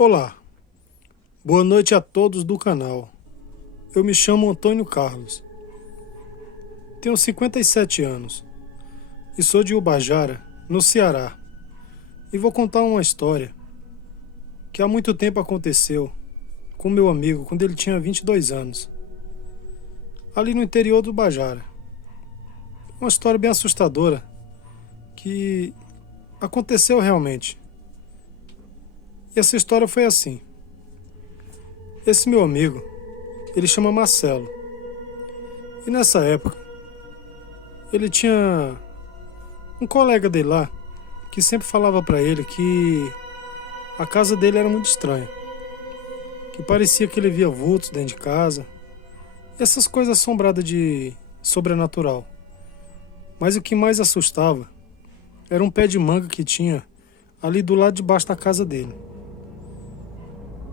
Olá, boa noite a todos do canal. Eu me chamo Antônio Carlos. Tenho 57 anos e sou de Ubajara, no Ceará. E vou contar uma história que há muito tempo aconteceu com meu amigo quando ele tinha 22 anos, ali no interior do Ubajara. Uma história bem assustadora que aconteceu realmente. E essa história foi assim. Esse meu amigo, ele chama Marcelo. E nessa época, ele tinha um colega dele lá que sempre falava pra ele que a casa dele era muito estranha. Que parecia que ele via vultos dentro de casa. E essas coisas assombradas de sobrenatural. Mas o que mais assustava era um pé de manga que tinha ali do lado de baixo da casa dele.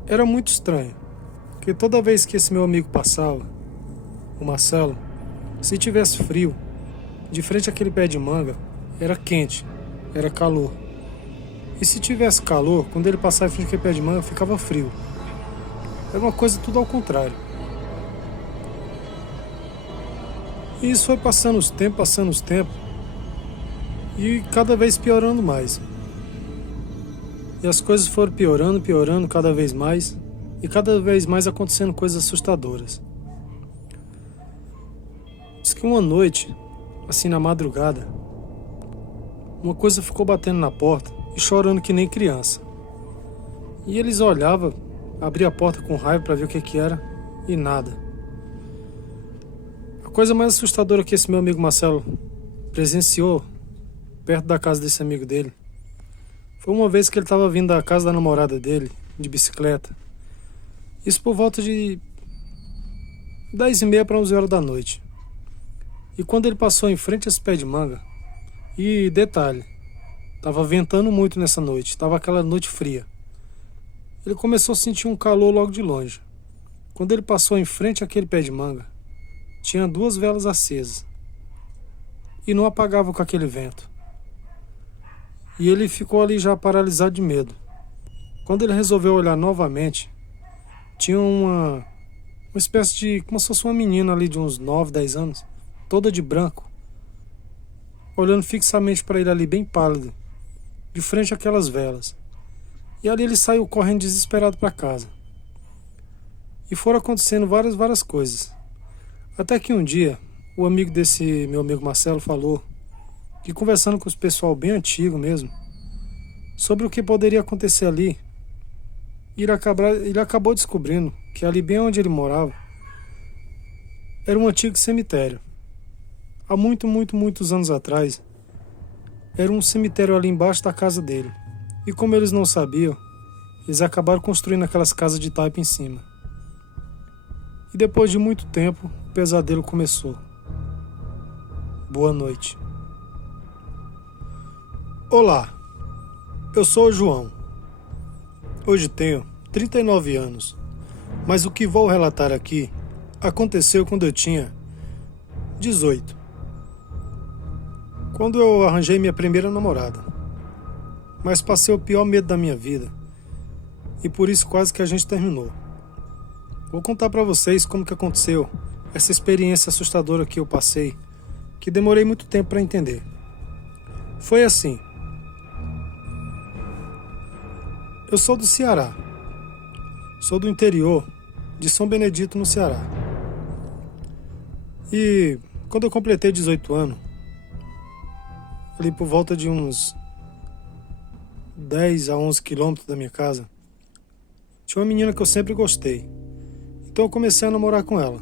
Era muito estranho, porque toda vez que esse meu amigo passava, o Marcelo, se tivesse frio, de frente àquele pé de manga, era quente, era calor. E se tivesse calor, quando ele passava em frente àquele pé de manga, ficava frio. Era uma coisa tudo ao contrário. E isso foi passando os tempos, e cada vez piorando mais. E as coisas foram piorando cada vez mais, e cada vez mais acontecendo coisas assustadoras. Diz que uma noite, assim na madrugada, uma coisa ficou batendo na porta e chorando que nem criança. E eles olhavam, abriam a porta com raiva para ver o que era, e nada. A coisa mais assustadora que esse meu amigo Marcelo presenciou perto da casa desse amigo dele foi uma vez que ele estava vindo da casa da namorada dele, de bicicleta. Isso por volta de 10h30 para 11 horas da noite. E quando ele passou em frente a esse pé de manga, e detalhe, estava ventando muito nessa noite, estava aquela noite fria. Ele começou a sentir um calor logo de longe. Quando ele passou em frente àquele pé de manga, tinha 2 velas acesas. E não apagavam com aquele vento. E ele ficou ali já paralisado de medo. Quando ele resolveu olhar novamente, tinha uma espécie de, como se fosse uma menina ali de uns 9, 10 anos, toda de branco, olhando fixamente para ele ali, bem pálido, de frente àquelas velas. E ali ele saiu correndo desesperado para casa. E foram acontecendo várias coisas. Até que um dia, o amigo desse meu amigo Marcelo falou que, conversando com os pessoal bem antigo mesmo, sobre o que poderia acontecer ali, ele acabou descobrindo que ali bem onde ele morava era um antigo cemitério. Há muitos anos atrás, era um cemitério ali embaixo da casa dele. E como eles não sabiam, eles acabaram construindo aquelas casas de taipa em cima. E depois de muito tempo, o pesadelo começou. Boa noite. Olá, eu sou o João. Hoje tenho 39 anos, mas o que vou relatar aqui aconteceu quando eu tinha 18. Quando eu arranjei minha primeira namorada. Mas passei o pior medo da minha vida, e por isso quase que a gente terminou. Vou contar pra vocês como que aconteceu essa experiência assustadora que eu passei, que demorei muito tempo pra entender. Foi assim. Eu sou do Ceará. Sou do interior de São Benedito, no Ceará. E quando eu completei 18 anos, ali por volta de uns 10 a 11 quilômetros da minha casa, tinha uma menina que eu sempre gostei. Então eu comecei a namorar com ela.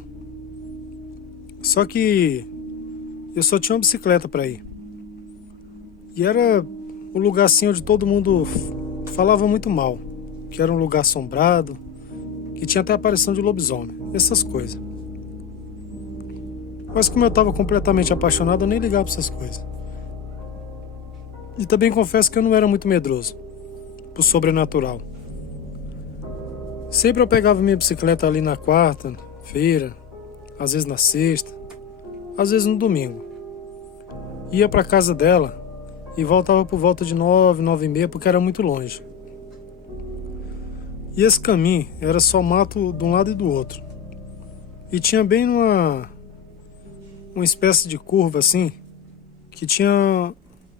Só que eu só tinha uma bicicleta para ir. E era um lugar assim onde todo mundo falava muito mal, que era um lugar assombrado, que tinha até aparição de lobisomem, essas coisas. Mas como eu estava completamente apaixonado, eu nem ligava para essas coisas. E também confesso que eu não era muito medroso por sobrenatural. Sempre eu pegava minha bicicleta ali na quarta-feira, às vezes na sexta, às vezes no domingo. Ia para casa dela e voltava por volta de 9, 9h30, porque era muito longe. E esse caminho era só mato de um lado e do outro. E tinha bem uma espécie de curva assim, que tinha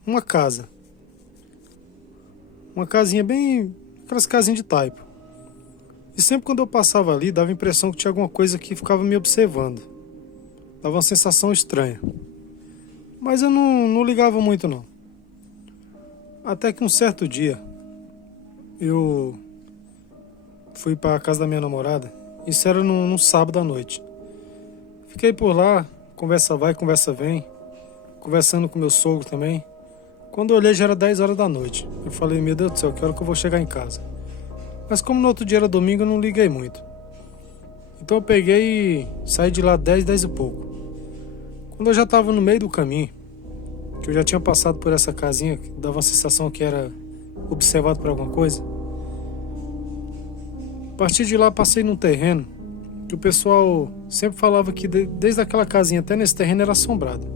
uma casa. Uma casinha bem... aquelas casinhas de taipo. E sempre quando eu passava ali, dava a impressão que tinha alguma coisa que ficava me observando. Dava uma sensação estranha. Mas eu não ligava muito não. Até que um certo dia, eu fui para a casa da minha namorada. Isso era num sábado à noite. Fiquei por lá, conversa vai, conversa vem. Conversando com meu sogro também. Quando eu olhei já era 10 horas da noite. Eu falei, meu Deus do céu, que hora que eu vou chegar em casa? Mas como no outro dia era domingo, eu não liguei muito. Então eu peguei e saí de lá 10 e pouco. Quando eu já estava no meio do caminho, que eu já tinha passado por essa casinha, que dava uma sensação que era observado por alguma coisa. A partir de lá passei num terreno que o pessoal sempre falava que desde aquela casinha até nesse terreno era assombrado.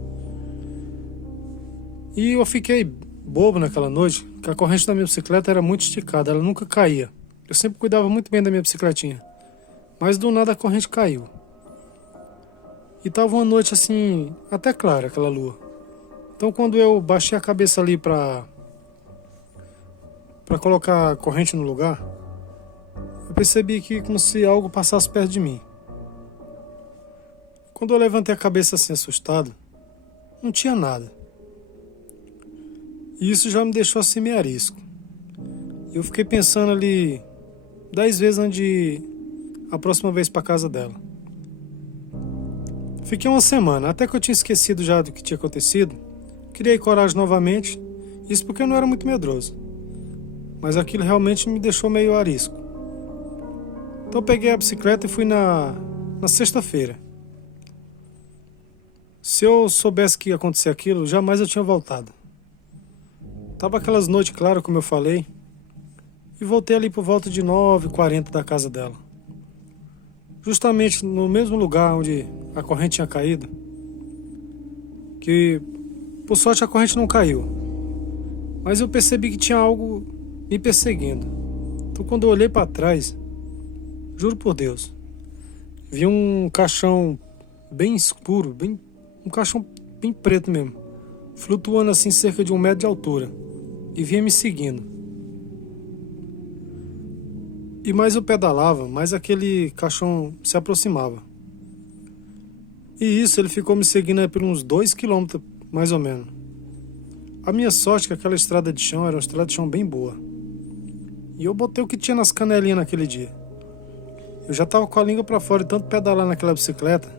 E eu fiquei bobo naquela noite, que a corrente da minha bicicleta era muito esticada, ela nunca caía. Eu sempre cuidava muito bem da minha bicicletinha. Mas do nada a corrente caiu. E tava uma noite assim, até clara aquela lua. Então quando eu baixei a cabeça ali pra colocar a corrente no lugar, eu percebi que como se algo passasse perto de mim. Quando eu levantei a cabeça assim assustado, não tinha nada. E isso já me deixou assim meio arisco. Eu fiquei pensando ali 10 vezes antes de ir a próxima vez para casa dela. Fiquei uma semana, até que eu tinha esquecido já do que tinha acontecido. Criei coragem novamente, isso porque eu não era muito medroso. Mas aquilo realmente me deixou meio arisco. Então eu peguei a bicicleta e fui na sexta-feira. Se eu soubesse que ia acontecer aquilo, jamais eu tinha voltado. Tava aquelas noites claras, como eu falei, e voltei ali por volta de 9h40 da casa dela. Justamente no mesmo lugar onde a corrente tinha caído, que por sorte a corrente não caiu, mas eu percebi que tinha algo me perseguindo. Então quando eu olhei para trás, juro por Deus, vi um caixão bem escuro, um caixão bem preto mesmo, flutuando assim cerca de 1 metro de altura, e vinha me seguindo. E mais eu pedalava, mais aquele caixão se aproximava. E isso ele ficou me seguindo por uns 2 quilômetros, mais ou menos. A minha sorte é que aquela estrada de chão era uma estrada de chão bem boa. E eu botei o que tinha nas canelinhas naquele dia. Eu já tava com a língua para fora de tanto pedalar naquela bicicleta.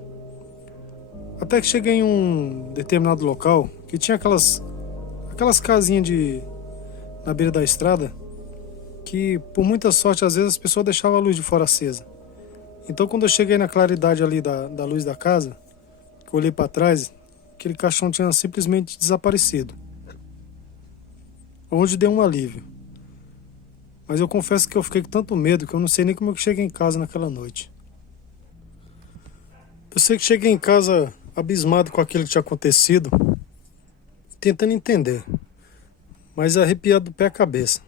Até que cheguei em um determinado local que tinha aquelas casinhas na beira da estrada, que por muita sorte às vezes as pessoas deixavam a luz de fora acesa. Então quando eu cheguei na claridade ali da luz da casa, que eu olhei para trás, aquele caixão tinha simplesmente desaparecido. Onde deu um alívio. Mas eu confesso que eu fiquei com tanto medo que eu não sei nem como eu cheguei em casa naquela noite. Eu sei que cheguei em casa abismado com aquilo que tinha acontecido, tentando entender, mas arrepiado do pé à cabeça.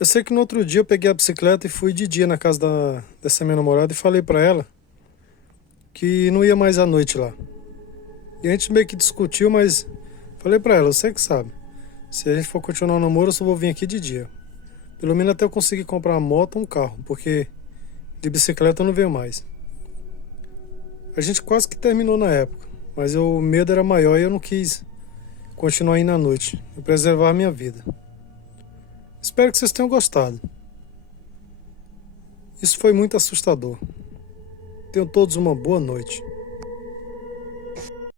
Eu sei que no outro dia eu peguei a bicicleta e fui de dia na casa dessa minha namorada e falei pra ela que não ia mais à noite lá. E a gente meio que discutiu, mas falei pra ela, você que sabe, se a gente for continuar o namoro eu só vou vir aqui de dia. Pelo menos até eu conseguir comprar uma moto ou um carro, porque de bicicleta eu não venho mais. A gente quase que terminou na época, mas o medo era maior e eu não quis continuar indo à noite e preservar a minha vida. Espero que vocês tenham gostado. Isso foi muito assustador. Tenham todos uma boa noite.